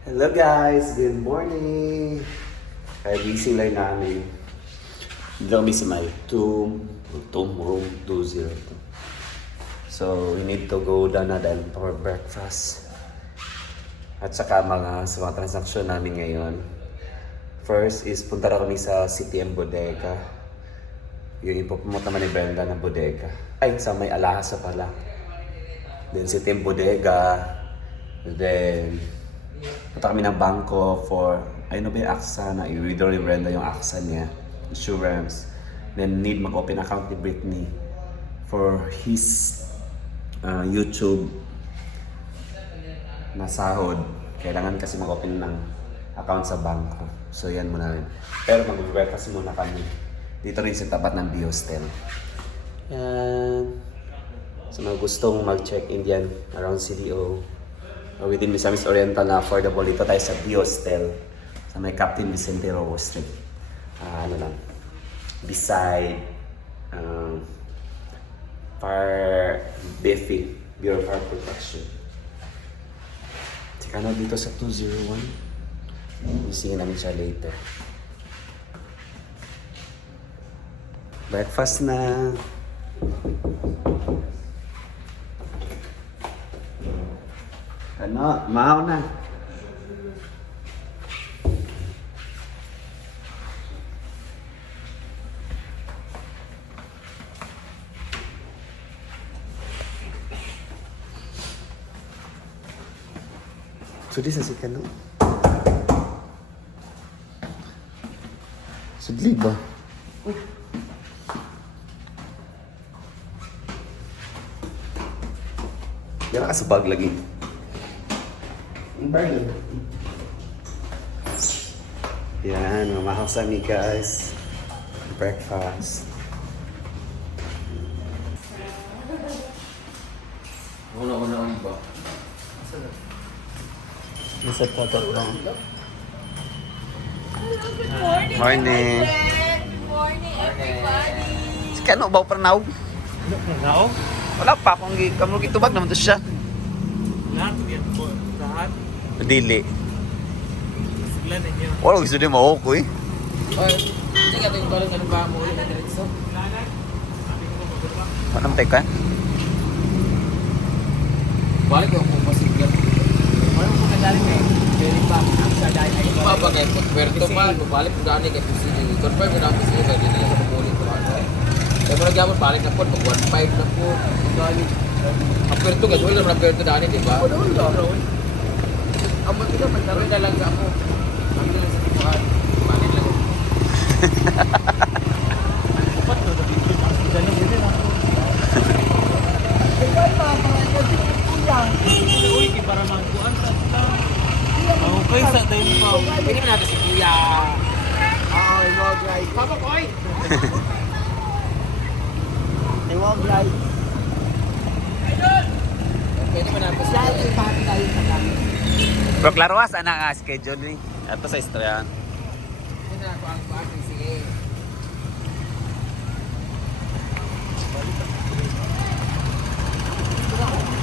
Hello guys, good morning! Kaya gising lang namin. Dito kami sa may tomb room 202. So we need to go down na dahil for breakfast. At saka sa mga transaksyon namin ngayon. First is punta na kami sa CTM Bodega. Yung ipopromote naman ni Brenda ng bodega. Ay, sa may Alahasa pala. Then CTM Bodega. Then punta kami ng bangko for, ay no ba yung AXA na i-withdraw ni Brenda yung AXA niya, insurance. Then need mag-open account ni Britney for his YouTube na sahod. Kailangan kasi mag-open ng account sa bangko. So yan muna rin. Pero mag-breakfast muna kami. Dito rin sa tapat ng Biostel. Yan. So mga gustong mag-check-in dyan around CDO. Within Misamis Oriental na affordable dito tayo sa Biostel sa may Captain Vicente Rowo Street. Beside Fire BFP, Bureau of Fire Protection. Tsaka na dito sa 201. Isingin namin siya later. Breakfast na. Maaw na. So this is it, no? Sudli ba? Uy. Yan ka sa bag lagi. Burning. Yan, mamahasa mi guys. Breakfast. Una-una ba? Nasa potot lang. Good morning. Morning. Good morning, everybody. Si Kano ba parnaw? Now? Wala pa akong kamulog itubag naman to siya. Lahat yan po. Lahat. Dili. Sigla ninyo. Wala gusto din mo ko eh. Oy, hindi ka ito yung ganun ba mo ulit na diretso? Anong teka? Balik ko kung masiglan. Parang kung nagaling eh. Very back. Ang sa dahil ay Ito ba ba kayo? Puerto pa, balik ko daan kay PCD. Confirm ko na ang PCD kaya hindi na ko ulit ko ano. Kaya mo nagyamon, balik na po, mag-1.5 na po. Ang Puerto nga, wala naman ang Puerto daan di ba? Oo, doon. Ang mga ito, magkaroon na lang ako. Ang ito sa tipuhan. Balik lang. Upat to, sabi ko. Ganun yun yun ako. Uy, para magkuhan sa okay, sa time pa. Pwede mo natin si Kuya. Oo, iwag guys. Papa Koy! Iwag guys. Pwede mo natin si Kuya. Bro, klaruas, nga schedule ni. Ito sa istoryahan. Pwede na ako ang bago. Sige.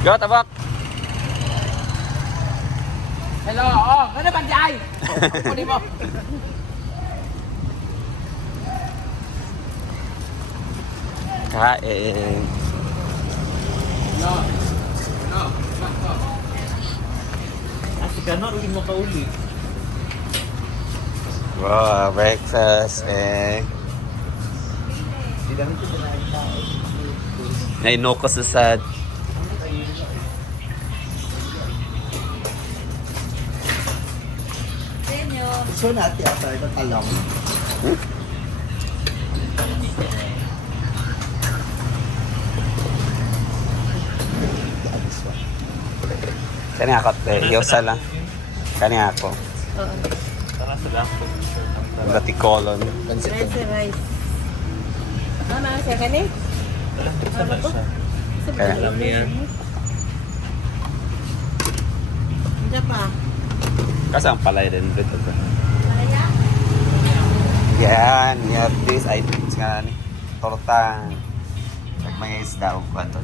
Go, tabak! Hello, oh, ano bang jay? Kunin mo. Kain. Hello. Hello. Sakto. Kasi ka na, rin mo kauli. Wow, breakfast eh. Naino ko sa sad. So natin ata, ito talong. Kani ako, yosa lang. Kani ako. Tara sa dako. Batikolon. Rice, rice. Ano siya kani? Tara siya. Kaya, Alam niya. Hindi pa. kasang palay din dito. Yan, you have these items nga ni. Torta. Mga isda o kwanto.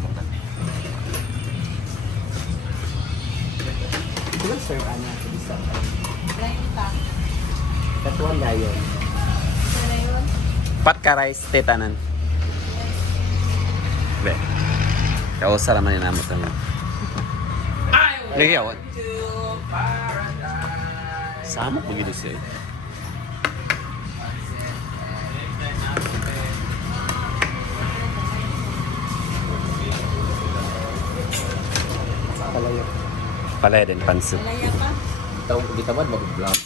Sila sir, ano, sa isa. Dayon ta. Katuan dayon. Dayon. Pat ka rice, tetanan. Be. Kausa naman yung namot naman. Lagi awan. Sama ko gini siya. Palayo. Palaya din pansit. Malaya pa. Tawag kita ba mag-vlog.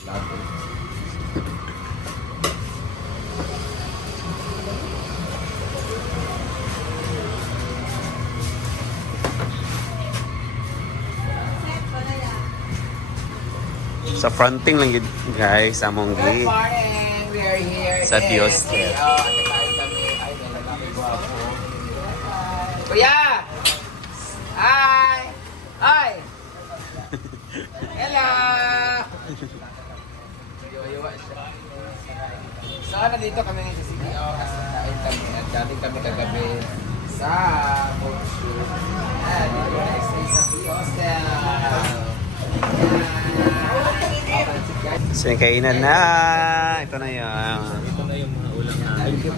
Sa fronting lang yun, guys, among Good gi. morning! We are here Sa in Diosdado. At kain kami. Ay, may lalaki ko ako. Kuya! Hi! Hi! Hello! Yuwa-yuwa siya. So, nandito kami ngayon sa CDO kasi kain kami at dating kami kagabi sa Bonjour. And dito na sa hostel. So yung kainan na. Ito na yung... Ito na yung mga ulam namin.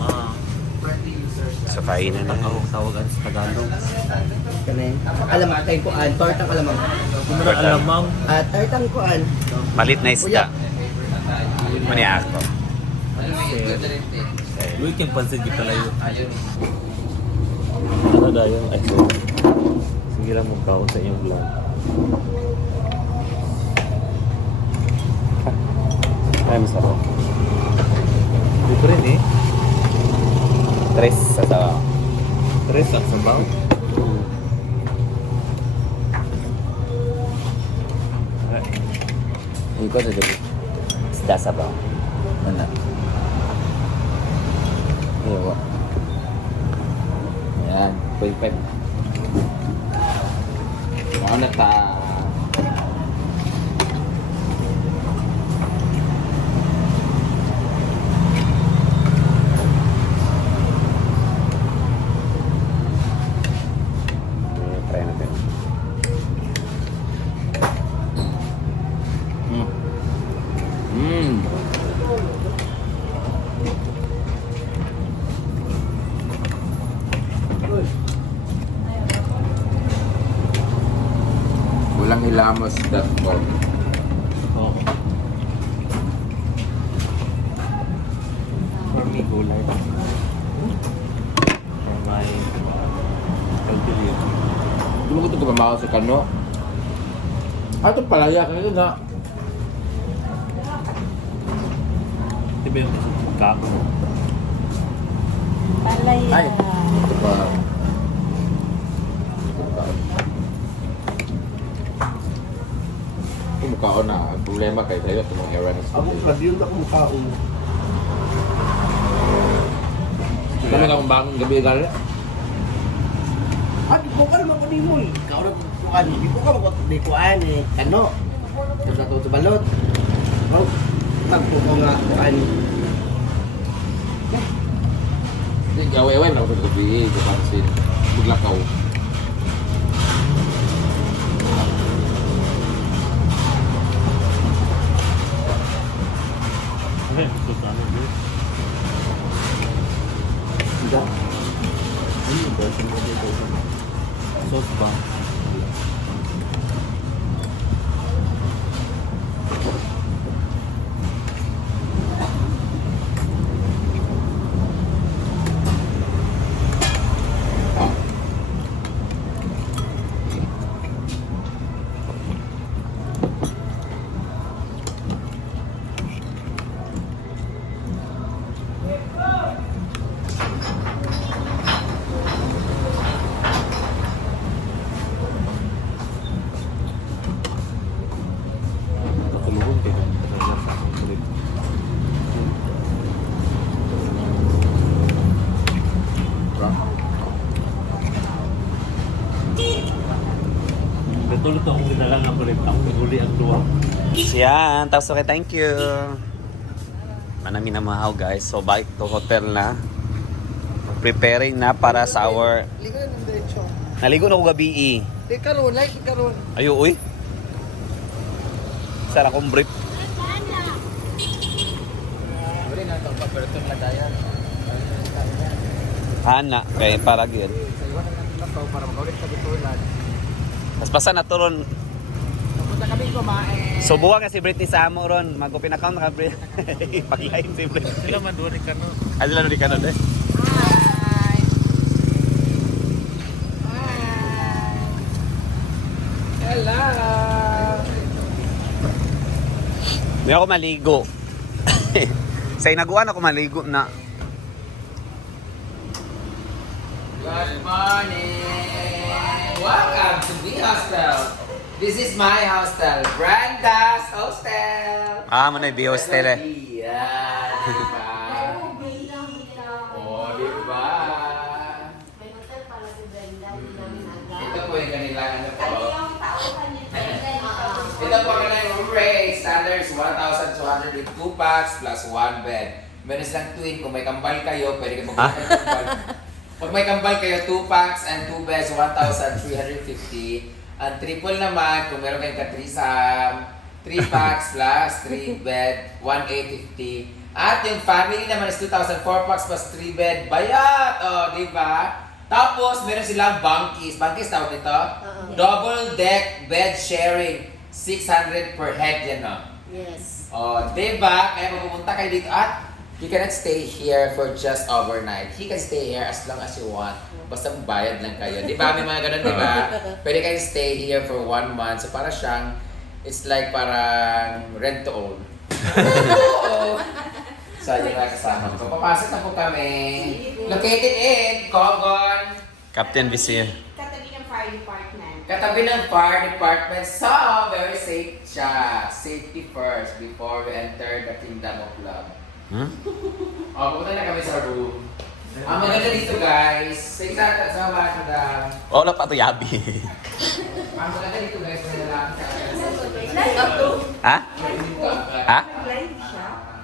Wow. So kainan na. Ang tawagan sa Tagalog. Kanay. Alamang tayo kuan. Tortang alamang. Hindi mo na alam, ma'am. Tortang kuan. Malit na isda. Mani ako. Luwik yung pansin kita layo. Ayun. Ano dayon? Ay, so. Sige lang magkaon sa inyong vlog. Ay, masarap. Dito rin eh. Tres sa tawa. Tres ang sabaw. Hindi ko sa dito. Isda sa ba? Ano? Ewa. Ayan. 0.5. Ano ta? Try natin. Walang hilamos.com. Oo. For me, gulay. For my calculator. Hindi mo ko ito pamakaw sa kano. Ito palaya ka na. Di ba yung kako? Malaya. Ay. Ito pa. Ito mukhaon na. Ang problema kay sa'yo ito mong awareness. Kadiyong na kung kaon. Kami ka kung bangon gabi gala. Di ko ka naman kunin mo. Ikaw na kuan. Di ko ka magpapagay kuan eh. Kano? Tapos na ito sa balot. Tagpo ko nga kuan. Hindi, away-away na ako sa gabi. Ito pansin. Buglakaw. Okay, ito sa ano yun? Ano yung version mo dito? Sauce ba? Natulungan kayo. Talaga sa akong kulit. Natulog akong dinalan ng kulit. Akong huli ang luwa. So yan. Tapos okay, thank you. Manami na mahaw guys. So balik to hotel na. Preparing na para sa our... Ligo na ng diretsyo. Naligo na ko gabi eh. Di karon, like karon. Ayo, uy. Sara kong brief. Wala na itong paperton na dayan. Ana, kay para gyud. Sa iwan na natin lang para makaulit sa bitulan. Mas basta na to ron. Napunta kami kumain. Subukan nga si Britney sa amo ron. Mag-open account na ka, Britney. Pag-line si Britney. Sila man doon ka no. Ano lang di ka nun eh. Hi! Hello! Hindi ako maligo. Sa inaguan ako maligo na. Good morning! Welcome to the hostel. This is my hostel, Branda's hostel. Ah, mo na yung hostel eh. Yan, diba? Oh, diba? May hotel pala si Brenda. Ito po yung kanilang ano po. Ito po ang kanilang room rate. Standards 1,200 with 2 packs plus 1 bed. Meron silang twin. Kung may kambal kayo, pwede kayo mag-book ng kambal. Pag may kambal kayo, 2 packs and 2 beds, 1,350. Ang triple naman, kung meron kayong katrisam, 3 packs plus 3 bed, 1,850. At yung family naman is 2,000, 4 packs plus 3 bed, bayat! O, di ba? Tapos, meron silang bunkies. Bunkies tawag nito? Double deck bed sharing. 600 per head yan, no? Yes. O, di ba? Kaya pupunta kayo dito at you cannot stay here for just overnight. He can stay here as long as you want. Basta bayad lang kayo. Di ba? May mga ganun, di ba? Pwede kayo stay here for 1 month. So, para siyang, it's like parang rent to own. Oo. So, yun na kasama ko. Papasok na po kami. Located in Cogon. Captain Vizier. Katabi ng fire department. Katabi ng fire department. So, very safe siya. Safety first before we enter the Kingdom of Love. Hmm? Pupunta na kami sa room. Ang maganda dito guys, sa bahay na daw. Oh, wala pa ito yabi. Ang maganda dito guys, may lalaki sa akin. Ha? Ha?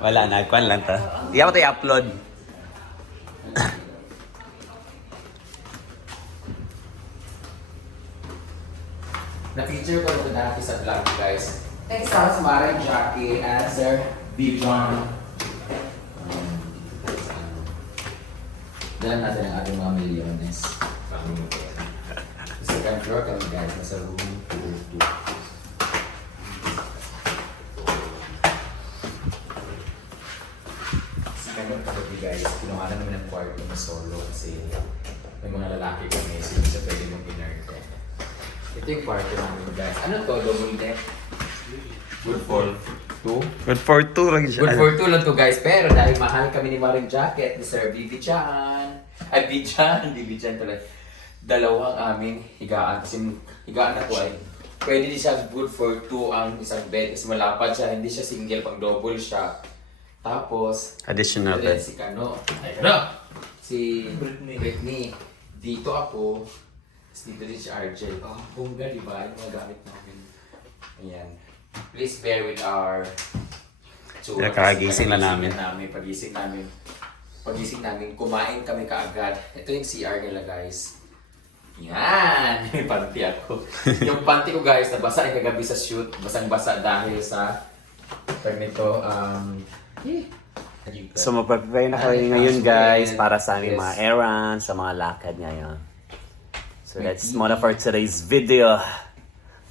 Wala, nagkuhan lang to. Di ako ito i-upload. Na-feature ko ito dati sa vlog guys. Next time, sa Maring Jackie and Sir Bijan. Dalan natin ang ating mga milyones. Second floor kami guys, nasa room 202. Second floor kami guys, kinuha namin ang kwarto na solo kasi may mga lalaki kami, so hindi siya pwede mag-inerte. Ito yung kwarto namin guys. Ano to? Double deck? Good for 2? Good for 2 lang siya. Good for 2 lang to guys, pero dahil mahal kami ni Maring Jacket, ni Sir Bibi Chan. Ay, Bibi Chan pala. Dalawang aming higaan. Kasi higaan na to ay pwede din siya good for 2 ang isang bed. Kasi malapad siya, hindi siya single, pang double siya. Tapos, Additional ito din bed. si Kano. Ay, Kano! Si Britney. Dito ako. Tapos dito din si RJ. Oh, bongga, di ba? Yung mga gamit namin. Ayan. Please bear with our Yeah, kakagising lang namin. Pagising namin, kumain kami kaagad. Ito yung CR nila, guys. Yan! May panty ako. Yung panty ko, guys, nabasa yung kagabi sa shoot. Basang-basa dahil sa nito, So, mag-prepare na kayo ngayon guys para sa aming mga errands, sa mga lakad ngayon. So, that's muna for today's video.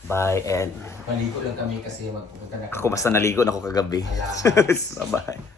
Bye and Maligo lang kami kasi magpupunta na kami. ako basta naligo na ako kagabi. Alahat. Bye-bye.